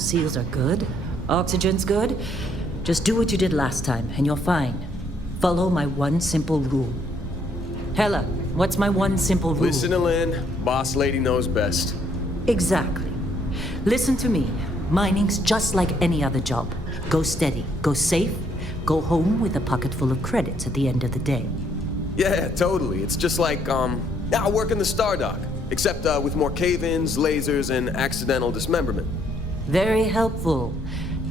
Seals are good. Oxygen's good. Just do what you did last time, and you're fine. Follow my one simple rule. Hella, what's my one simple rule? Listen to Lynn. Boss lady knows best. Exactly. Listen to me. Mining's just like any other job. Go steady, go safe, go home with a pocket full of credits at the end of the day. Yeah, totally. It's just like, I work in the Star Dock. Except with more cave-ins, lasers, and accidental dismemberment. Very helpful.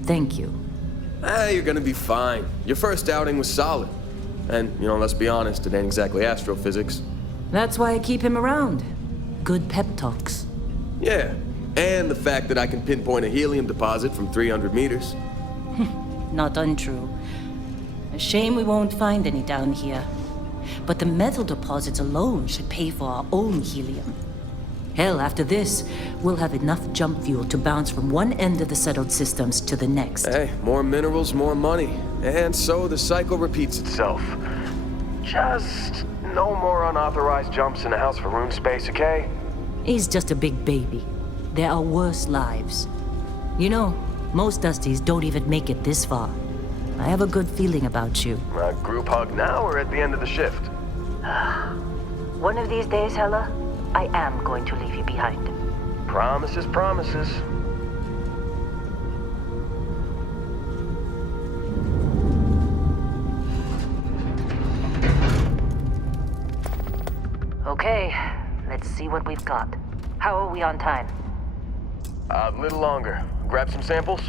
Thank you. You're gonna be fine. Your first outing was solid. And, let's be honest, it ain't exactly astrophysics. That's why I keep him around. Good pep talks. Yeah, and the fact that I can pinpoint a helium deposit from 300 meters. Not untrue. A shame we won't find any down here. But the metal deposits alone should pay for our own helium. Hell, after this, we'll have enough jump fuel to bounce from one end of the settled systems to the next. Hey, more minerals, more money. And so the cycle repeats itself. Just no more unauthorized jumps in the house for room space, okay? He's just a big baby. There are worse lives. Most Dusties don't even make it this far. I have a good feeling about you. A group hug now or at the end of the shift? One of these days, Hella, I am going to leave you behind. Promises, promises. Okay, let's see what we've got. How are we on time? A little longer. Grab some samples?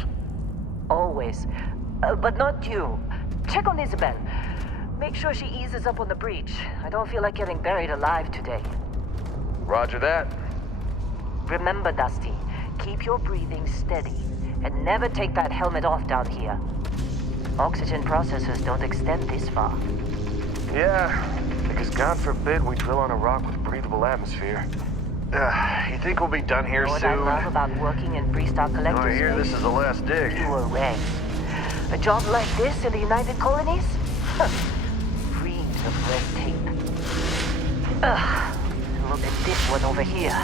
Always. But not you. Check on Isabel. Make sure she eases up on the breach. I don't feel like getting buried alive today. Roger that. Remember, Dusty, keep your breathing steady and never take that helmet off down here. Oxygen processors don't extend this far. Yeah, because God forbid we drill on a rock with breathable atmosphere. You think we'll be done here What soon? I love about working in Freestock Collector's I hear this is the last dig. pure rags. A job like this in the United Colonies? Dreams of red tape. Look at this one over here.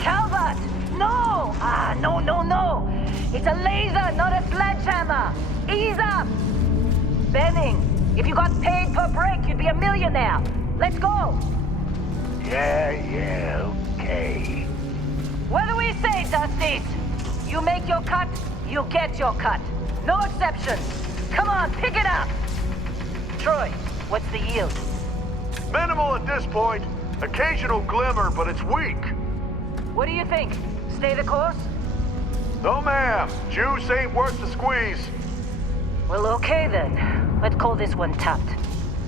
Calvert! No! No. It's a laser, not a sledgehammer. Ease up! Benning, if you got paid per break, you'd be a millionaire. Let's go! Yeah, okay. What do we say, Dusties? You make your cut, you get your cut. No exceptions. Come on, pick it up. Troy, what's the yield? Minimal at this point. Occasional glimmer, but it's weak. What do you think? Stay the course? No, ma'am. Juice ain't worth the squeeze. Well, okay then. Let's call this one tapped.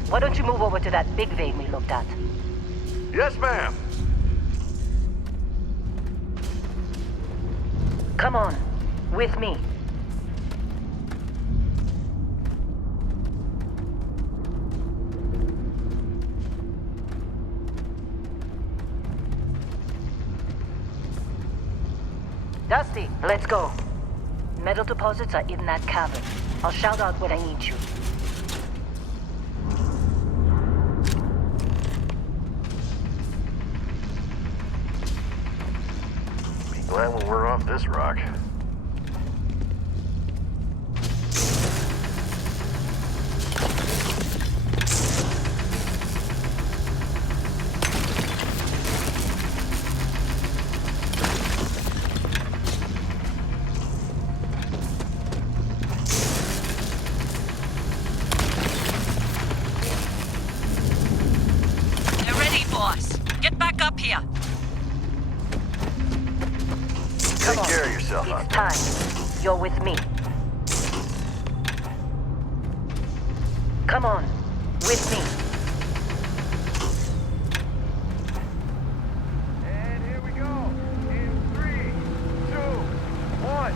Why don't you move over to that big vein we looked at? Yes, ma'am. Come on, with me. Dusty, let's go. Metal deposits are in that cavern. I'll shout out when I need you. Be glad when we're off this rock. Come on. Take care of yourself, It's time. You're with me. Come on. With me. And here we go. In 3, 2, 1.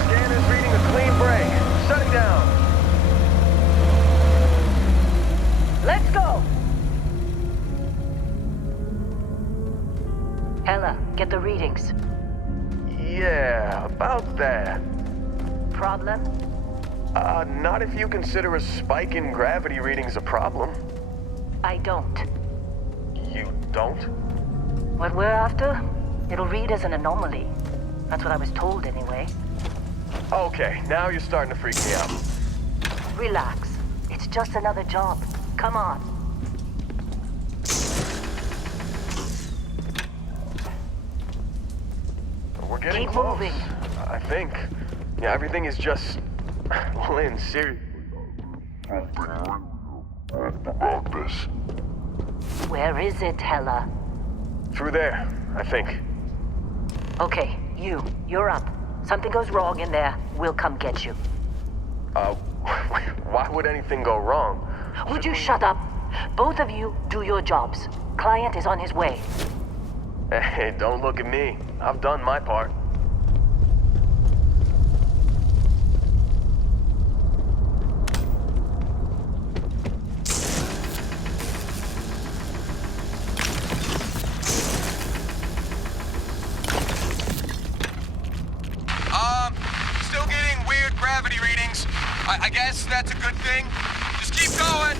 Scanner's reading a clean break. Shutting down. Let's go! Ella, get the readings. Yeah, about that. Problem? Not if you consider a spike in gravity readings a problem. I don't. You don't? What we're after, it'll read as an anomaly. That's what I was told anyway. Okay, now you're starting to freak me out. Relax. It's just another job. Come on. We're getting Keep close. moving. I think. Yeah, everything is just... Lynn, serious. About this. Where is it, Hella? Through there, I think. Okay, you're up. Something goes wrong in there, we'll come get you. Why would anything go wrong? Would you shut up? Both of you do your jobs. Client is on his way. Hey, don't look at me. I've done my part. Still getting weird gravity readings. I guess that's a good thing. Just keep going.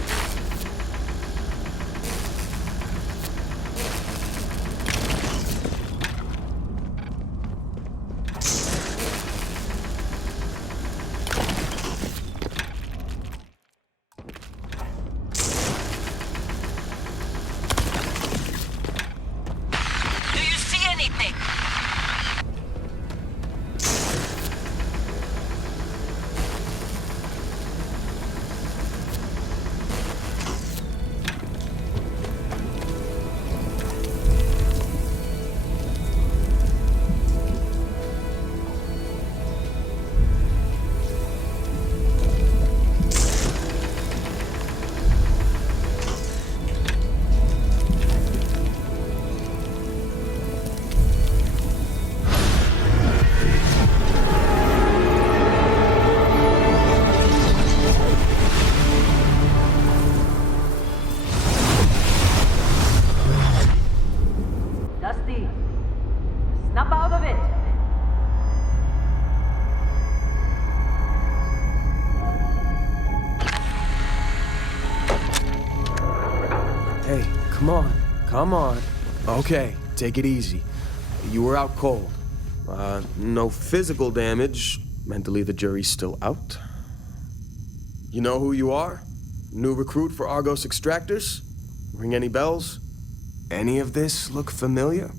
Do you see anything? Dusty, snap out of it. Hey, come on. Come on. Okay, take it easy. You were out cold. No physical damage. Mentally, the jury's still out. You know who you are? New recruit for Argos Extractors? Ring any bells? Any of this look familiar?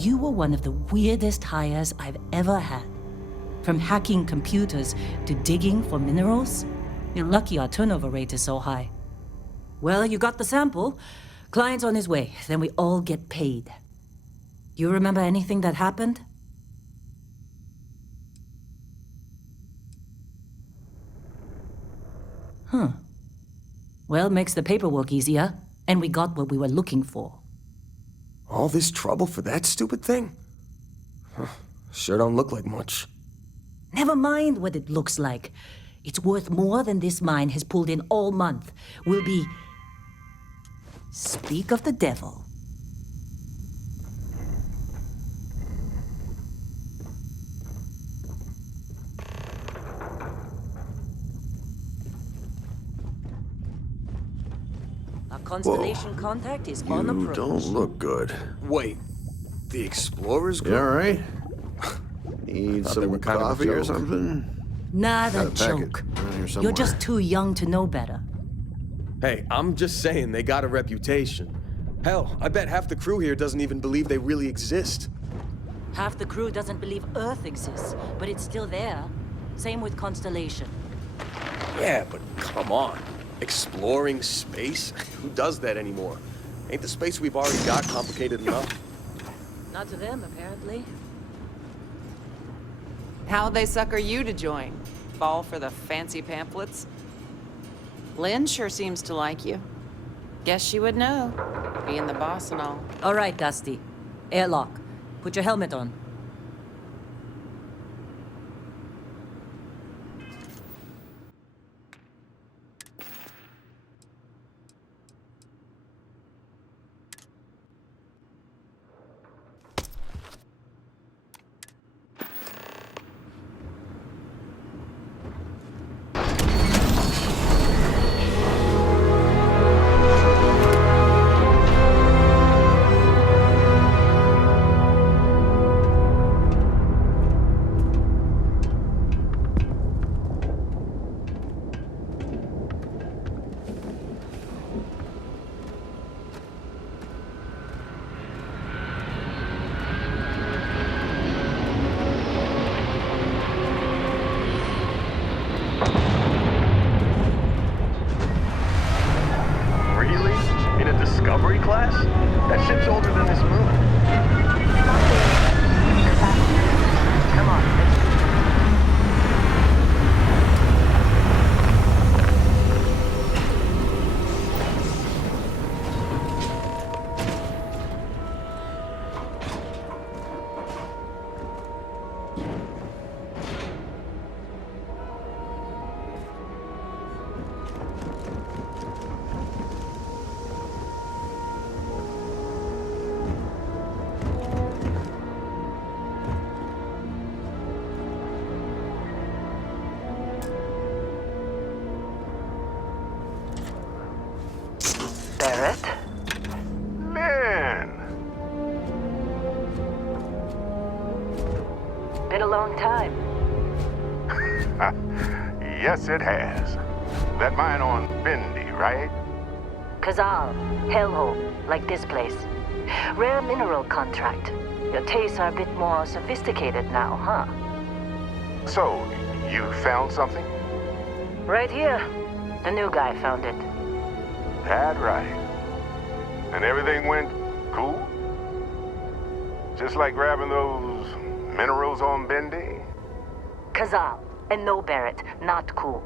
You were one of the weirdest hires I've ever had. From hacking computers to digging for minerals. You're lucky our turnover rate is so high. Well, you got the sample. Client's on his way, then we all get paid. You remember anything that happened? Huh. Well, makes the paperwork easier, and we got what we were looking for. All this trouble for that stupid thing? Huh. Sure don't look like much. Never mind what it looks like. It's worth more than this mine has pulled in all month. We'll be... Speak of the devil. Our Constellation contact is on approach. You don't look good. Wait, the Explorers group? You all right? Need Thought they some were kind of a coffee or joke. something? Nah, Got a that packet joke. around here You're somewhere. just too young to know better. Hey, I'm just saying they got a reputation. Hell, I bet half the crew here doesn't even believe they really exist. Half the crew doesn't believe Earth exists, but it's still there. Same with Constellation. Yeah, but come on. Exploring space? Who does that anymore? Ain't the space we've already got complicated enough? Not to them, apparently. How'd they sucker you to join? Fall for the fancy pamphlets? Lynn sure seems to like you. Guess she would know, being the boss and all. All right, Dusty. Airlock. Put your helmet on. Really? In a Discovery class? That ship's older than this moon. Come on, Barrett? Man! Been a long time. Yes, it has. That mine on Bendy, right? Kazal, hellhole, like this place. Rare mineral contract. Your tastes are a bit more sophisticated now, huh? So, you found something? Right here. The new guy found it. That right. And everything went cool? Just like grabbing those minerals on Bendy? Kazal, and no Barrett, not cool.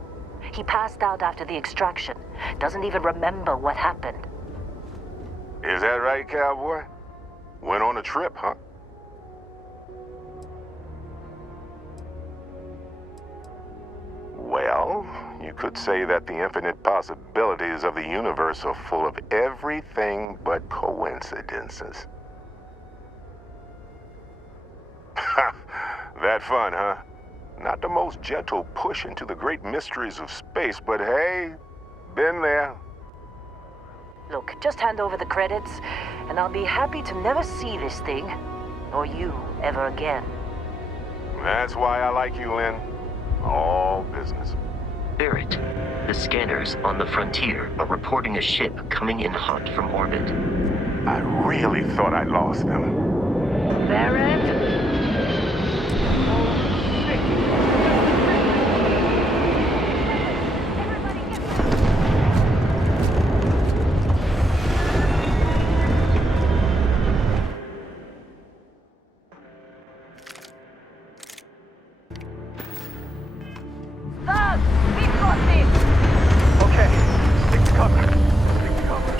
He passed out after the extraction. Doesn't even remember what happened. Is that right, cowboy? Went on a trip, huh? Well, you could say that the infinite possibilities of the universe are full of everything but coincidences. That fun, huh? Not the most gentle push into the great mysteries of space, but hey, been there. Look, just hand over the credits, and I'll be happy to never see this thing, or you, ever again. That's why I like you, Lynn. All business. Barrett, the scanners on the frontier are reporting a ship coming in hot from orbit. I really thought I lost them. Barrett? Thug! We've got this! Okay, stick to cover. Stick to cover.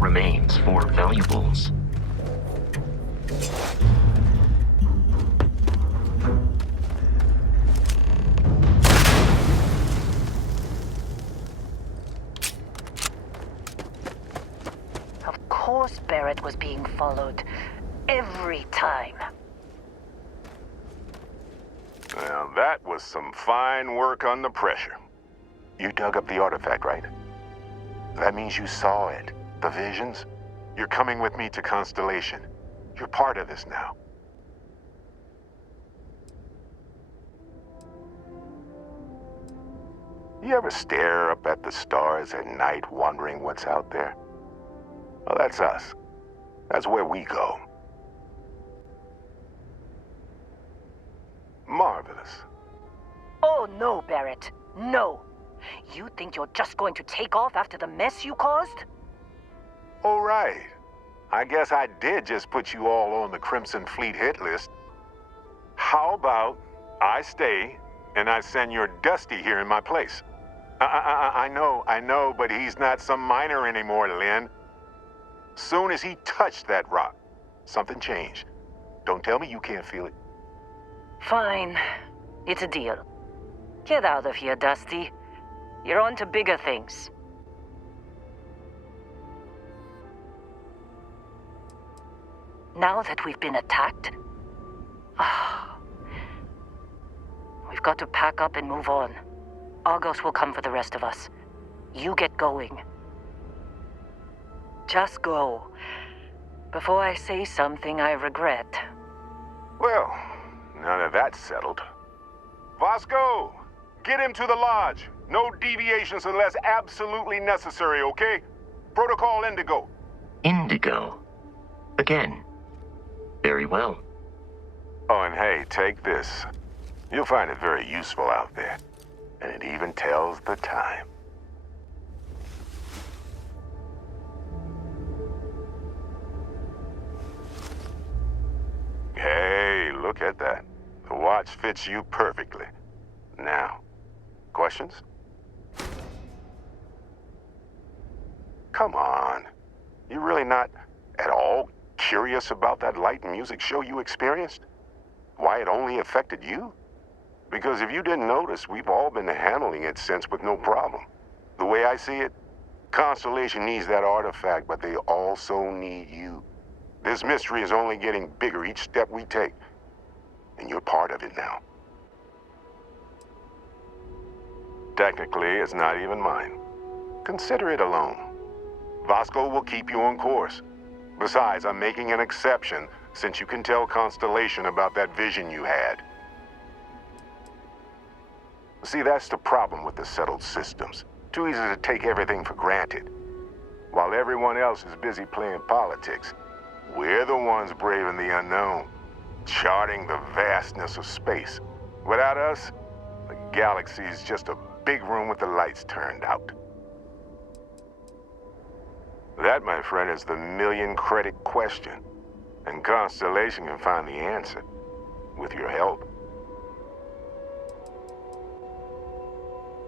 Remains for valuables. Of course Barrett was being followed. Every time. Well, that was some fine work under pressure. You dug up the artifact, right? That means you saw it. The visions? You're coming with me to Constellation. You're part of this now. You ever stare up at the stars at night wondering what's out there? Well, that's us. That's where we go. Marvelous. Oh no, Barrett. No. You think you're just going to take off after the mess you caused? All right. I guess I did just put you all on the Crimson Fleet hit list. How about I stay and I send your Dusty here in my place? I know, but he's not some miner anymore, Lynn. Soon as he touched that rock, something changed. Don't tell me you can't feel it. Fine. It's a deal. Get out of here, Dusty. You're on to bigger things. Now that we've been attacked, we've got to pack up and move on. Argos will come for the rest of us. You get going. Just go. Before I say something I regret. Well, now that that's settled. Vasco, get him to the lodge. No deviations unless absolutely necessary, okay? Protocol Indigo. Indigo. Again. Very well. Oh, and hey, take this. You'll find it very useful out there. And it even tells the time. Hey, look at that. The watch fits you perfectly. Now, questions? Come on. You really not at all curious about that light and music show you experienced? Why it only affected you? Because if you didn't notice, we've all been handling it since with no problem. The way I see it, Constellation needs that artifact, but they also need you. This mystery is only getting bigger each step we take. And you're part of it now. Technically, it's not even mine. Consider it a loan. Vasco will keep you on course. Besides, I'm making an exception since you can tell Constellation about that vision you had. See, that's the problem with the settled systems. Too easy to take everything for granted. While everyone else is busy playing politics, we're the ones braving the unknown, charting the vastness of space. Without us, the galaxy is just a big room with the lights turned out. That, my friend, is the million-credit question. And Constellation can find the answer, with your help.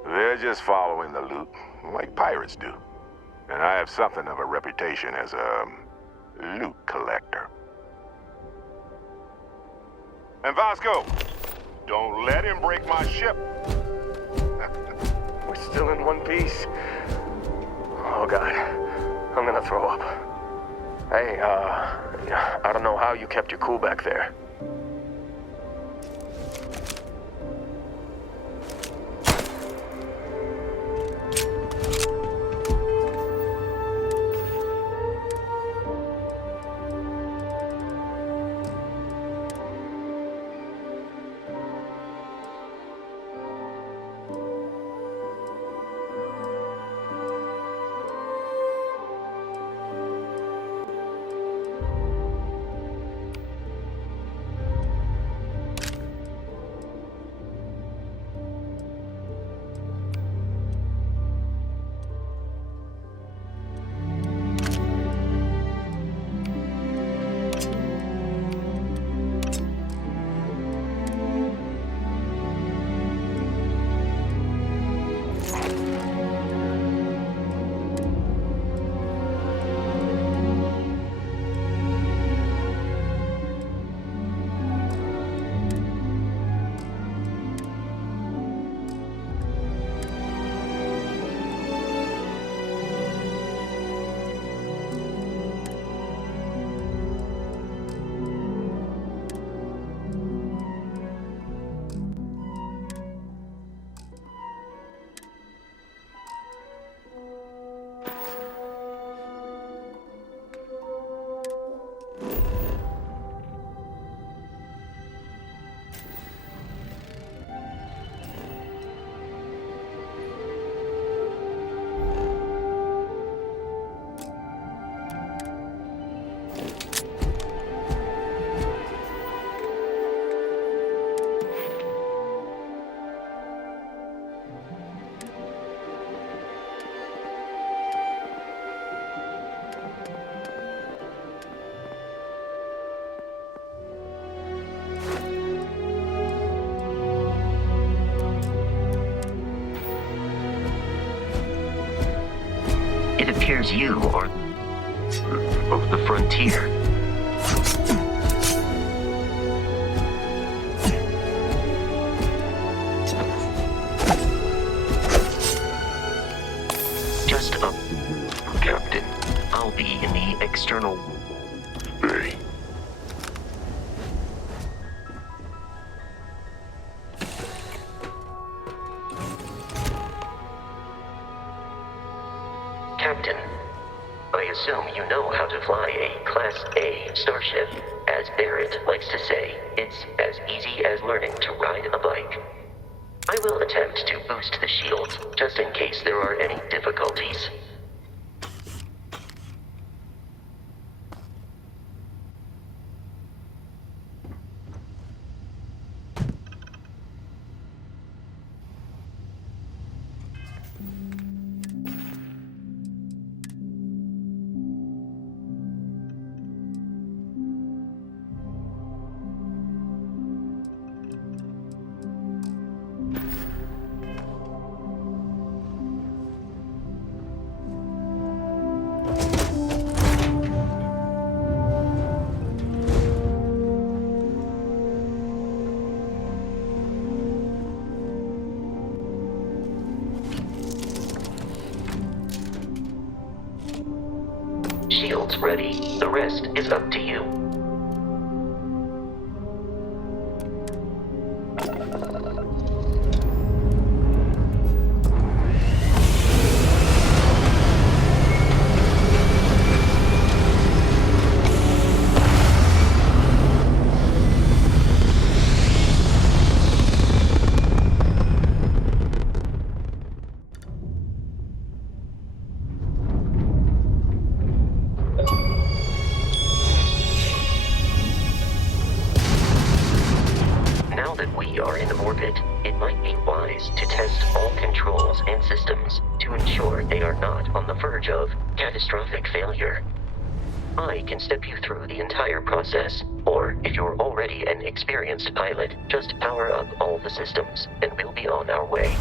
They're just following the loot, like pirates do. And I have something of a reputation as a loot collector. And Vasco, don't let him break my ship. We're still in one piece. Oh, God. I'm gonna throw up. Hey, I don't know how you kept your cool back there. It appears you are of the frontier. Just up, Captain. I'll be in the external bay. Captain, I assume you know how to fly a Class A starship. As Barrett likes to say, it's as easy as learning to ride a bike. I will attempt to boost the shields, just in case there are any difficulties. Shields ready. The rest is up to you. test all controls and systems to ensure they are not on the verge of catastrophic failure. I can step you through the entire process, or if you're already an experienced pilot, just power up all the systems, and we'll be on our way.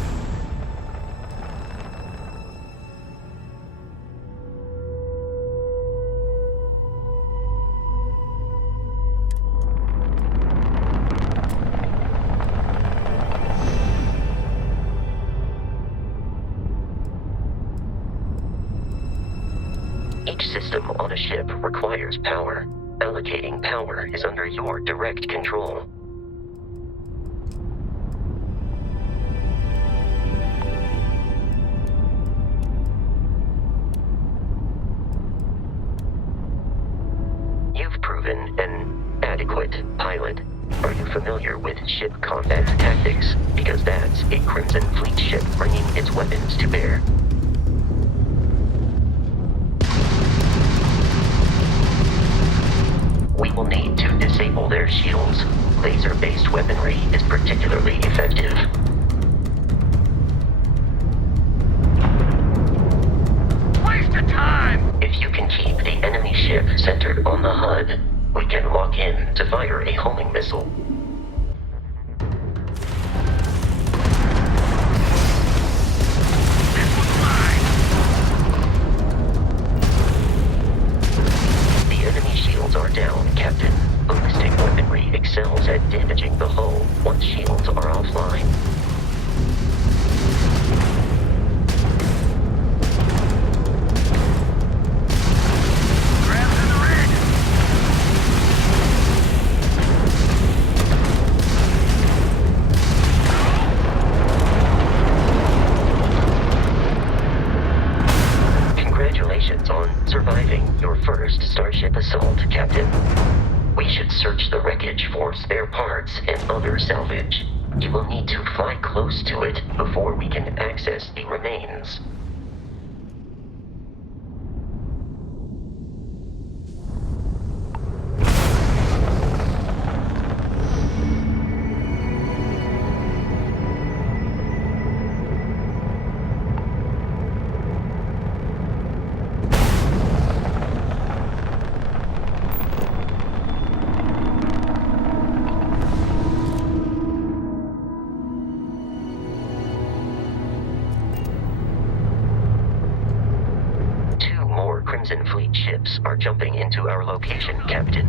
Each system on a ship requires power. Allocating power is under your direct control. You've proven an adequate pilot. Are you familiar with ship combat tactics? Because that's a Crimson Fleet ship bringing its weapons to bear. We will need to disable their shields. Laser-based weaponry is particularly effective. Waste of time! If you can keep the enemy ship centered on the HUD, we can lock in to fire a homing missile. This one's mine! The enemy shields are down, Captain. Ballistic weaponry excels at damaging the hull once shields are offline. Grabs in the red! Congratulations on surviving your first Starship assault, Captain. We should search the wreckage for spare parts and other salvage. You will need to fly close to it before we can access the remains. Two more Crimson Fleet ships are jumping into our location, Captain.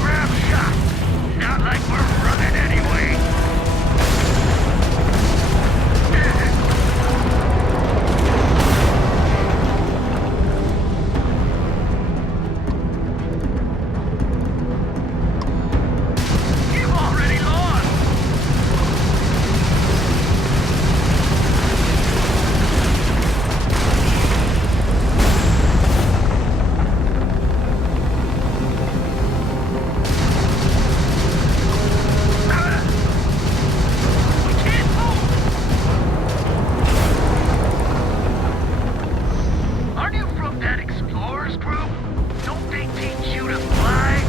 Grab shot! Not like we're running anyway! You've already lost! We can't move! Aren't you from that explorers group? Don't they teach you to fly?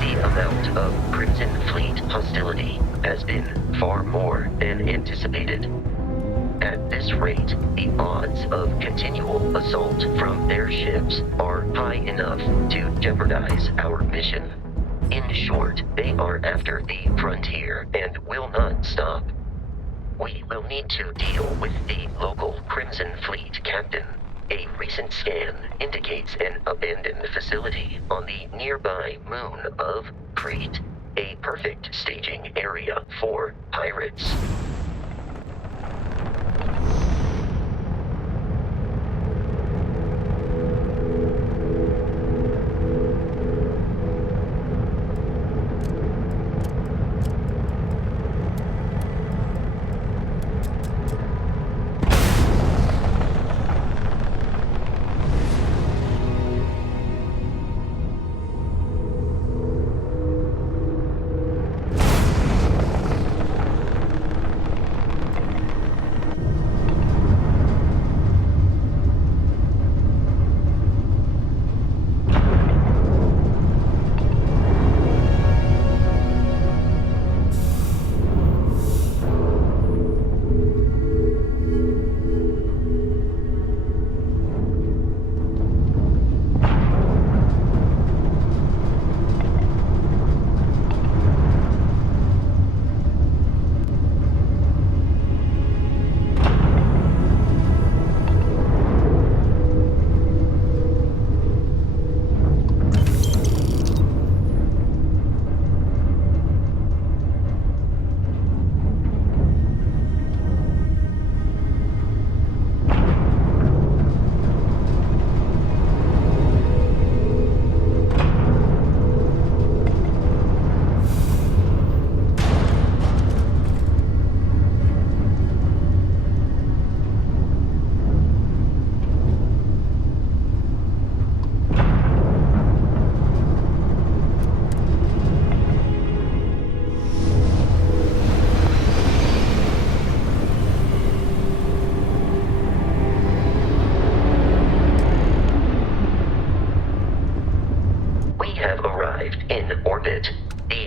The amount of Crimson Fleet hostility has been far more than anticipated. At this rate, the odds of continual assault from their ships are high enough to jeopardize our mission. In short, they are after the frontier and will not stop. We will need to deal with the local Crimson Fleet captain. A recent scan indicates an abandoned facility on the nearby moon of Crete, a perfect staging area for pirates.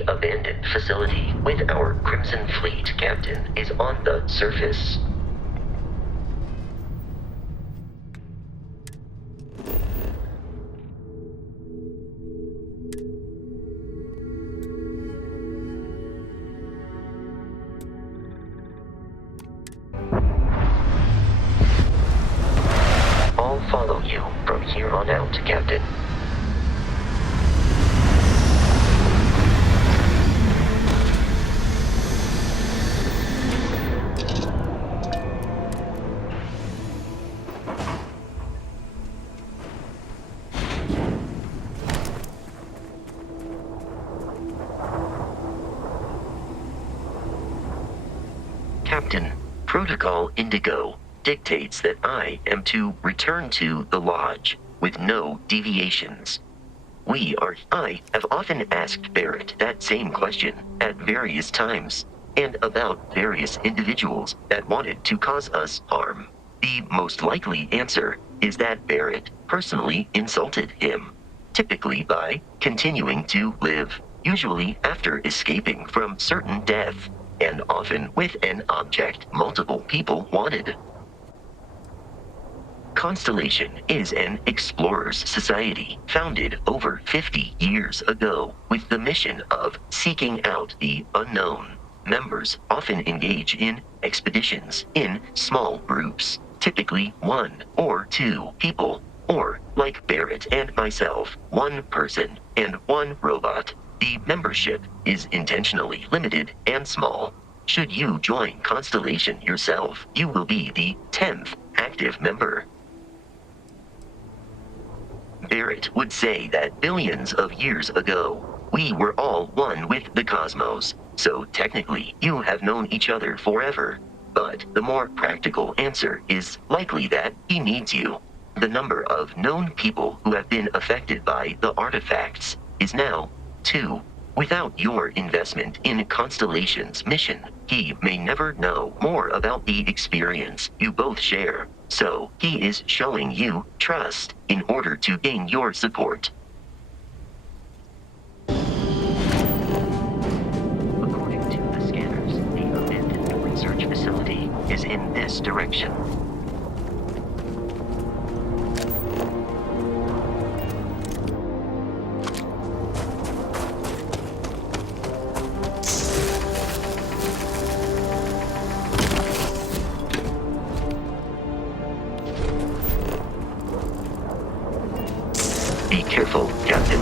abandoned facility with our Crimson Fleet captain is on the surface. I'll follow you from here on out, Captain. Captain, Protocol Indigo dictates that I am to return to the Lodge with no deviations. I have often asked Barrett that same question at various times, and about various individuals that wanted to cause us harm. The most likely answer is that Barrett personally insulted him, typically by continuing to live, usually after escaping from certain death, and often with an object multiple people wanted. Constellation is an explorers society founded over 50 years ago with the mission of seeking out the unknown. Members often engage in expeditions in small groups, typically 1 or 2 people, or, like Barrett and myself, 1 person and 1 robot. The membership is intentionally limited and small. Should you join Constellation yourself, you will be the 10th active member. Barrett would say that billions of years ago, we were all one with the cosmos, so technically you have known each other forever. But the more practical answer is likely that he needs you. The number of known people who have been affected by the artifacts is now 2. Without your investment in Constellation's mission, he may never know more about the experience you both share. So, he is showing you trust in order to gain your support. According to the scanners, the abandoned research facility is in this direction. Be careful, Captain.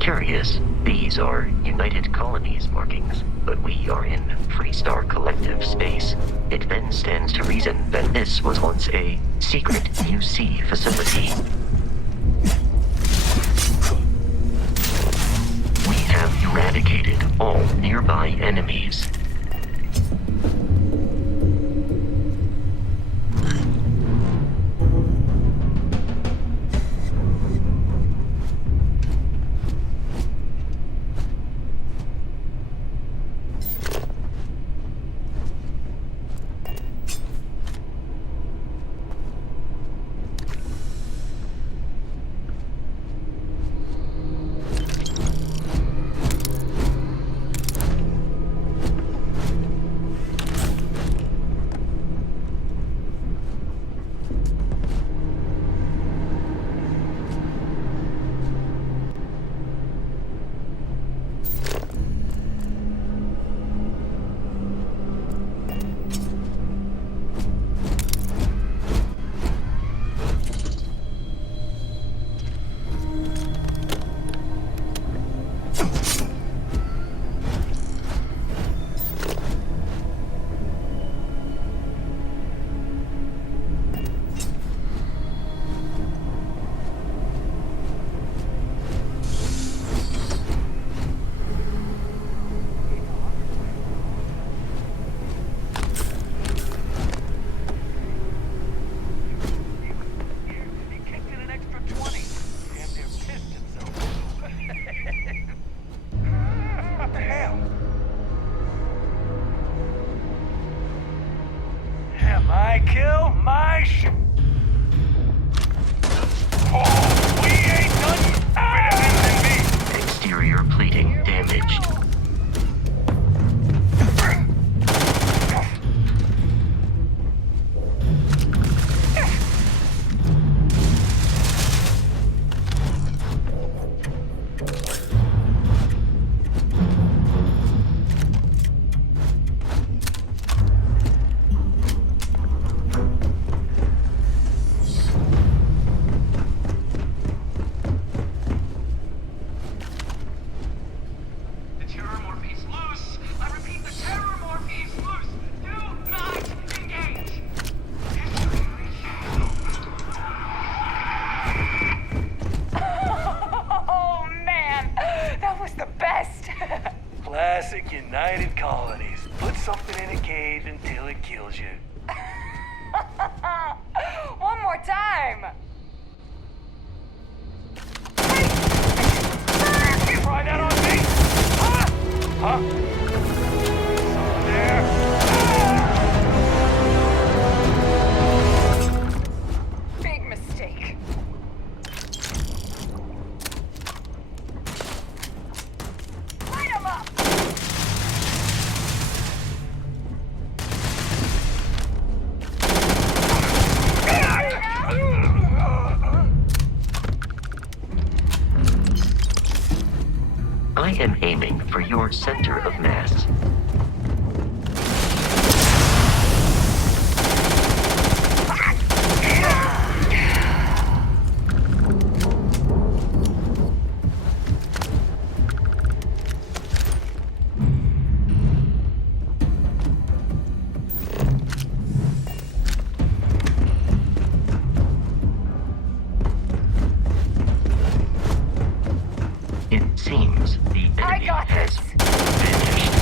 Curious, these are United Colonies markings, but we are in Freestar Collective space. It then stands to reason that this was once a secret UC facility. all nearby enemies. Exterior plating damaged. United Colonies. Put something in a cage until it kills you. One more time! Try that on me! Huh? Someone there? Big mistake. Light 'em up! I am aiming for your center of mass. It seems the enemy has vanished.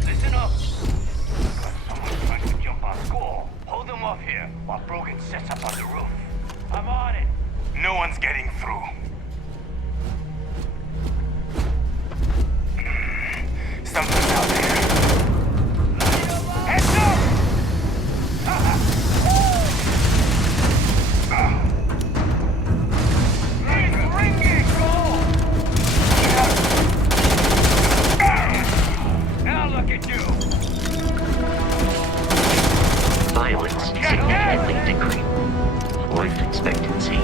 Listen up! Someone's trying to jump our score. Hold them off here while Brogan sets up on the roof. I'm on it. No one's getting through. Something's out there. Heads up! It's ringing! Now look at you! Violence significantly decreased. Life expectancy.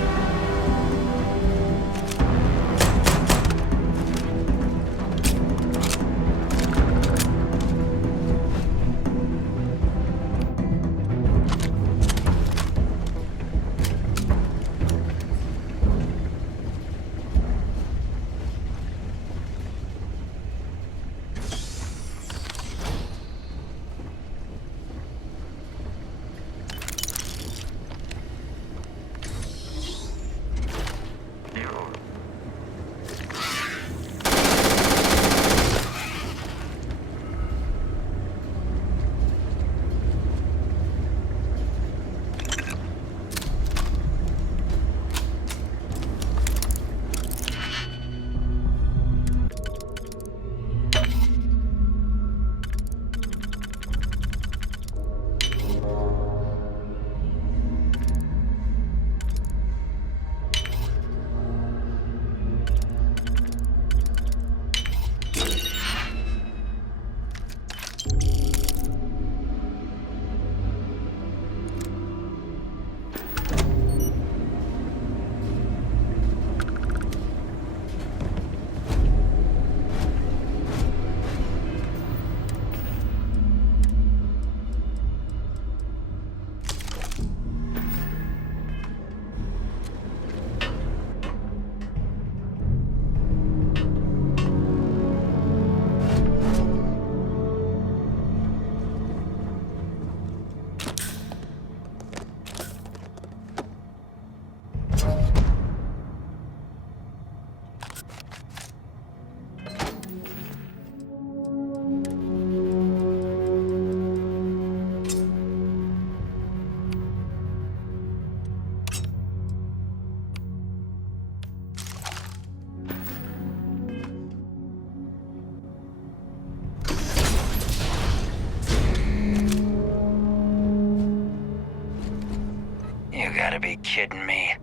gotta be kidding me.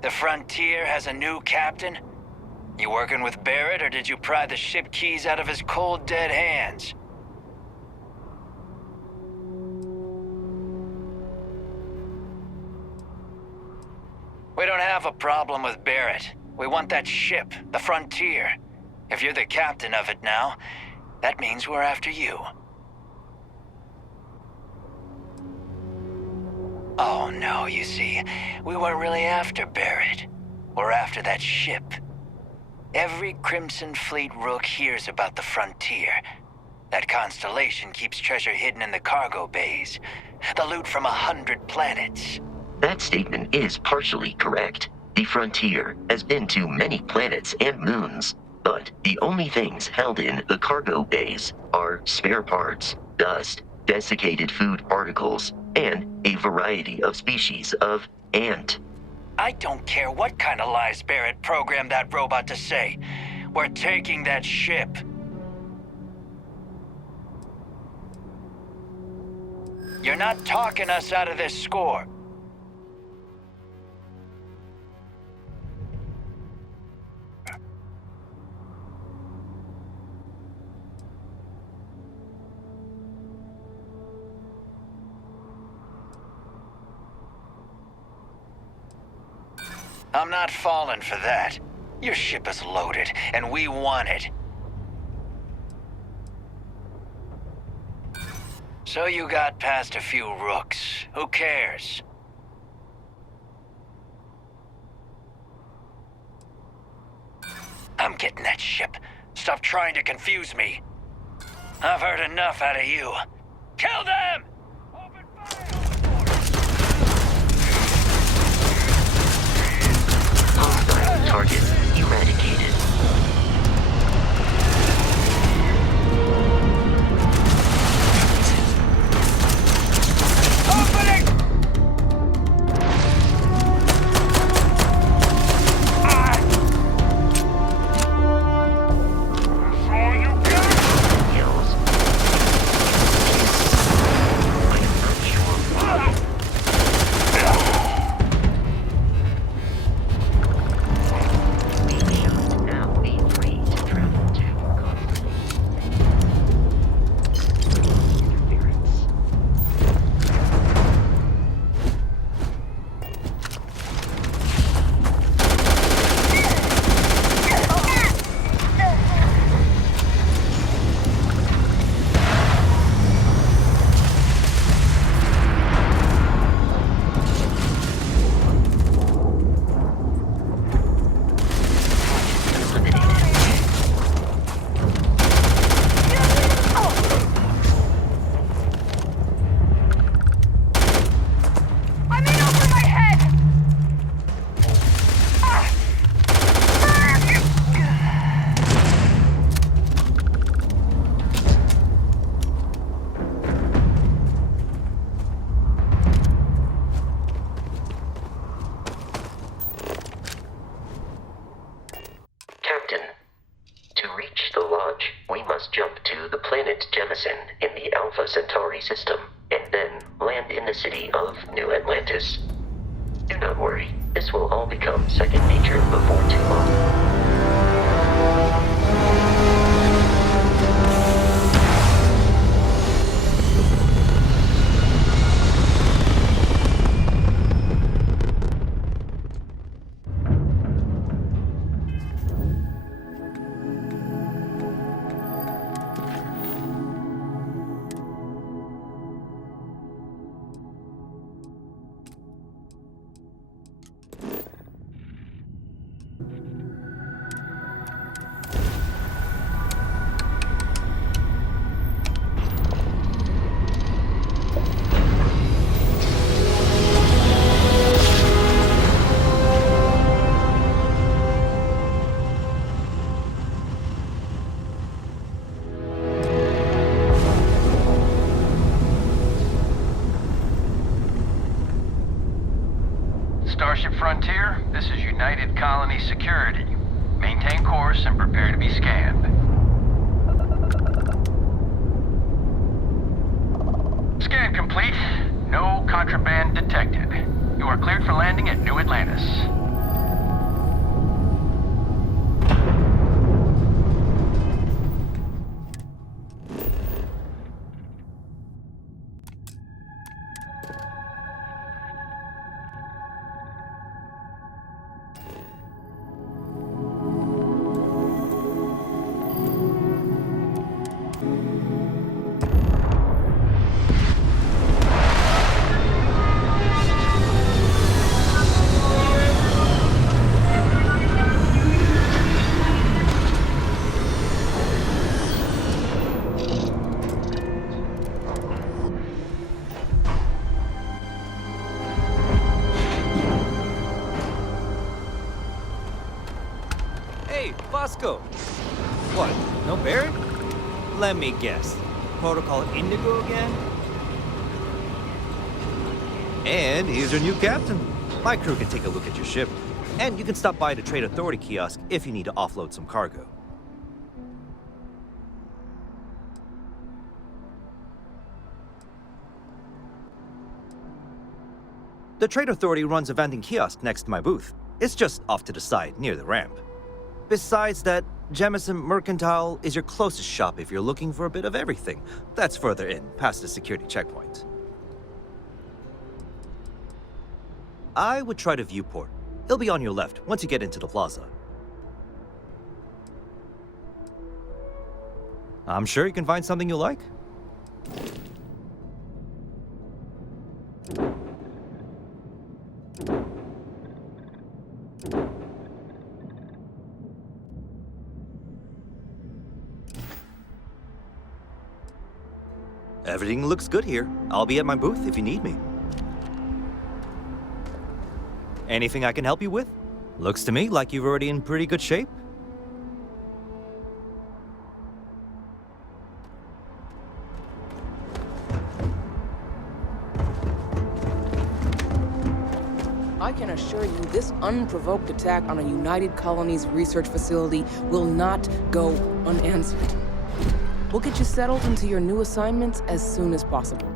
The Frontier has a new captain? You working with Barrett, or did you pry the ship keys out of his cold, dead hands? We don't have a problem with Barrett. We want that ship, the Frontier. If you're the captain of it now, that means we're after you. Oh no, you see, we weren't really after Barrett. We're after that ship. Every Crimson Fleet rook hears about the Frontier. That Constellation keeps treasure hidden in the cargo bays. The loot from 100 planets. That statement is partially correct. The Frontier has been to many planets and moons, but the only things held in the cargo bays are spare parts, dust, desiccated food particles, and a variety of species of ant. I don't care what kind of lies Barrett programmed that robot to say. We're taking that ship. You're not talking us out of this score. I'm not falling for that. Your ship is loaded, and we want it. So you got past a few rooks. Who cares? I'm getting that ship. Stop trying to confuse me. I've heard enough out of you. Kill them! Open fire! Hostile target eradicated. Opening! Yells. I am not sure why. We should now be free to travel to Constellation. Interference. I'm in over my head! Captain, to reach the lodge, we must jump to the planet Jemison in the Alpha Centauri system, and then land in the city of New Atlantis. Do not worry, this will all become second nature before too long. Starship Frontier, this is United Colony Security. Maintain course and prepare to be scanned. Scan complete. No contraband detected. You are cleared for landing at New Atlantis. Vasco! What, no Barrett? Let me guess. Protocol Indigo again? And here's your new captain. My crew can take a look at your ship. And you can stop by the Trade Authority kiosk if you need to offload some cargo. The Trade Authority runs a vending kiosk next to my booth. It's just off to the side, near the ramp. Besides that, Jemison Mercantile is your closest shop if you're looking for a bit of everything. That's further in, past the security checkpoint. I would try the viewport. It'll be on your left once you get into the plaza. I'm sure you can find something you like. Everything looks good here. I'll be at my booth if you need me. Anything I can help you with? Looks to me like you're already in pretty good shape. I can assure you this unprovoked attack on a United Colonies research facility will not go unanswered. We'll get you settled into your new assignments as soon as possible.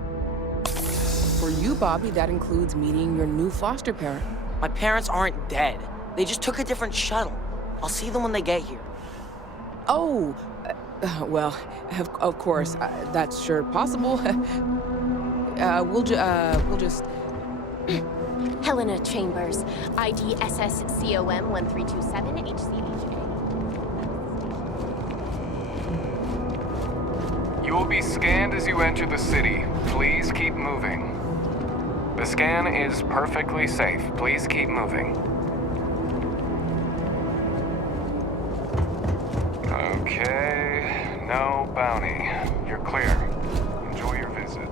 For you, Bobby, that includes meeting your new foster parent. My parents aren't dead. They just took a different shuttle. I'll see them when they get here. Oh, well, of course, that's sure possible. We'll just... Helena Chambers, ID SSCOM 1327 HCHA. You will be scanned as you enter the city. Please keep moving. The scan is perfectly safe. Please keep moving. Okay, no bounty. You're clear. Enjoy your visit.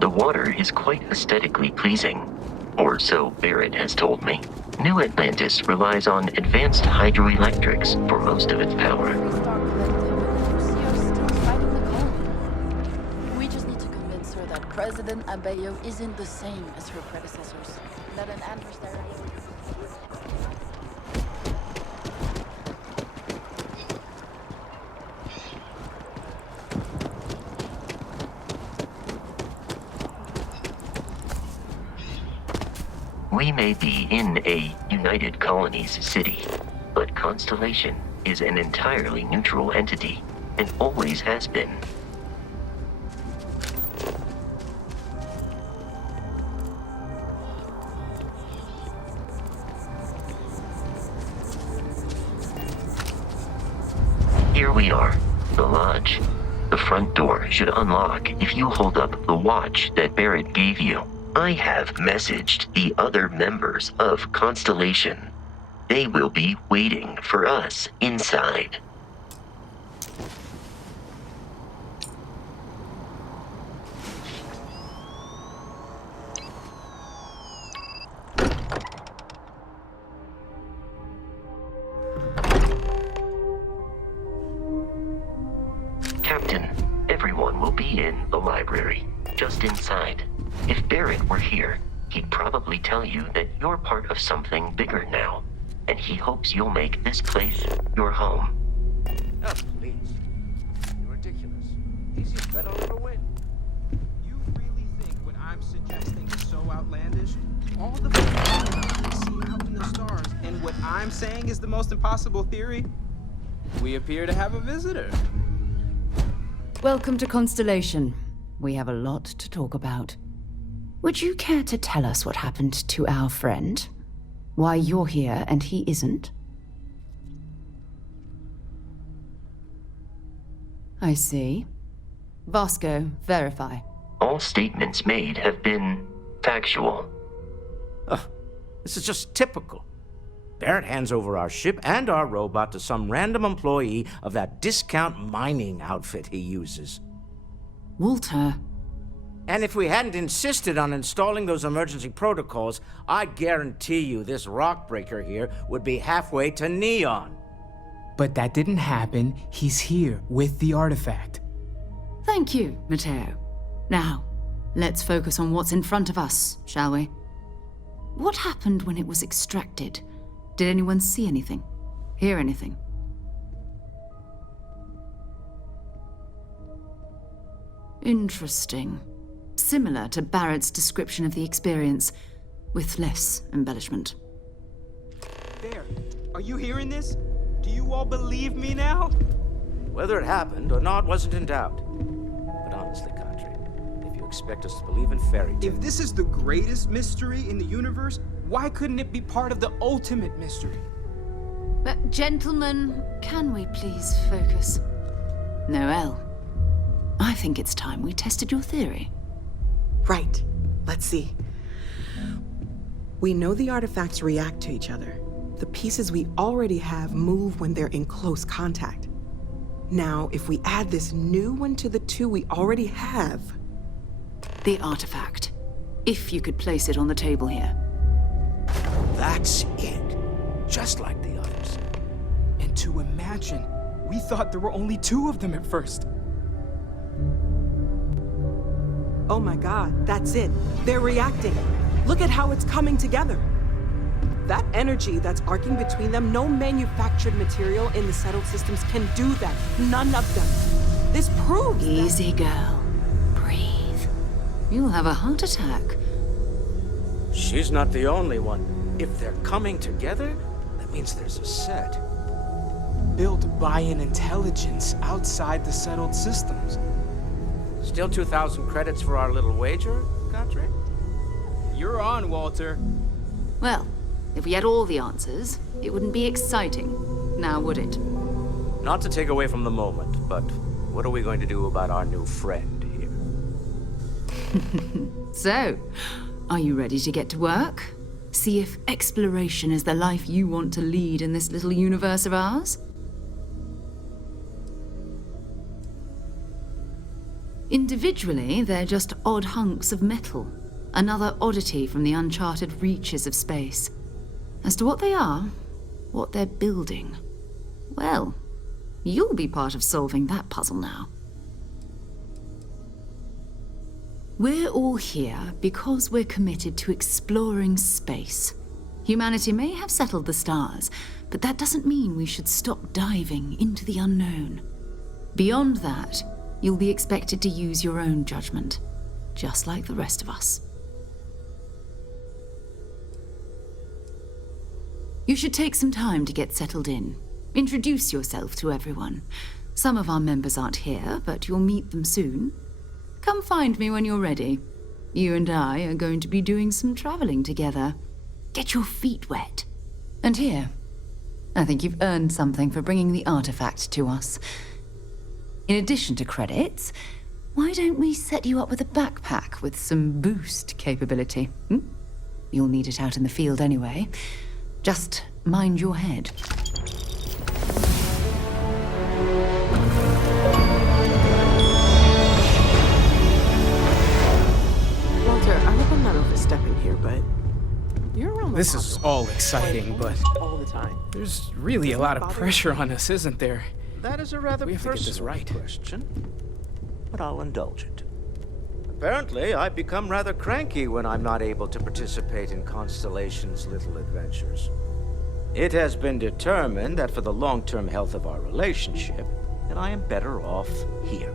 The water is quite aesthetically pleasing, or so Barrett has told me. New Atlantis relies on advanced hydroelectrics for most of its power. We just need to convince her that President Abeyo isn't the same as her predecessors. That an adversary... We may be in a United Colonies city, but Constellation is an entirely neutral entity, and always has been. Here we are, the lodge. The front door should unlock if you hold up the watch that Barrett gave you. I have messaged the other members of Constellation. They will be waiting for us inside. Captain, everyone will be in the library, just inside. If Barrett were here, he'd probably tell you that you're part of something bigger now, and he hopes you'll make this place your home. Oh, please. You're ridiculous. Easiest bet I'll ever win. You really think what I'm suggesting is so outlandish? All the phenomena we see out in the stars, and what I'm saying is the most impossible theory? We appear to have a visitor. Welcome to Constellation. We have a lot to talk about. Would you care to tell us what happened to our friend? Why you're here and he isn't? I see. Vasco, verify. All statements made have been factual. This is just typical. Barrett hands over our ship and our robot to some random employee of that discount mining outfit he uses. Walter. And if we hadn't insisted on installing those emergency protocols, I guarantee you this rock breaker here would be halfway to Neon. But that didn't happen. He's here with the artifact. Thank you, Matteo. Now, let's focus on what's in front of us, shall we? What happened when it was extracted? Did anyone see anything? Hear anything? Interesting. Similar to Barrett's description of the experience, with less embellishment. There. Are you hearing this? Do you all believe me now? Whether it happened or not wasn't in doubt. But honestly, Country, if you expect us to believe in fairy tales... If this is the greatest mystery in the universe, why couldn't it be part of the ultimate mystery? But gentlemen, can we please focus? Noelle, I think it's time we tested your theory. Right. Let's see. We know the artifacts react to each other. The pieces we already have move when they're in close contact. Now, if we add this new one to the two we already have... The artifact. If you could place it on the table here. That's it. Just like the others. And to imagine, we thought there were only 2 of them at first. Oh my God, that's it. They're reacting. Look at how it's coming together. That energy that's arcing between them, no manufactured material in the settled systems can do that. None of them. This proves Easy, girl. Breathe. You'll have a heart attack. She's not the only one. If they're coming together, that means there's a set. Built by an intelligence outside the settled systems. Still 2,000 credits for our little wager, Country? You're on, Walter. Well, if we had all the answers, it wouldn't be exciting. Now, would it? Not to take away from the moment, but what are we going to do about our new friend here? So, are you ready to get to work? See if exploration is the life you want to lead in this little universe of ours? Individually, they're just odd hunks of metal. Another oddity from the uncharted reaches of space. As to what they are, what they're building, well, you'll be part of solving that puzzle now. We're all here because we're committed to exploring space. Humanity may have settled the stars, but that doesn't mean we should stop diving into the unknown. Beyond that, you'll be expected to use your own judgment, just like the rest of us. You should take some time to get settled in. Introduce yourself to everyone. Some of our members aren't here, but you'll meet them soon. Come find me when you're ready. You and I are going to be doing some traveling together. Get your feet wet. And here, I think you've earned something for bringing the artifact to us. In addition to credits, why don't we set you up with a backpack with some boost capability? You'll need it out in the field anyway. Just mind your head. Walter, I hope I'm not overstepping here, but you're around. This is all exciting, but all the time. there's really a lot of pressure on us, isn't there? That is a rather We have to get this personal right. question, but I'll indulge it. Apparently, I've become rather cranky when I'm not able to participate in Constellation's little adventures. It has been determined that for the long-term health of our relationship, that I am better off here,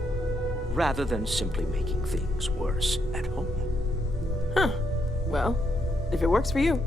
rather than simply making things worse at home. Huh. Well, if it works for you.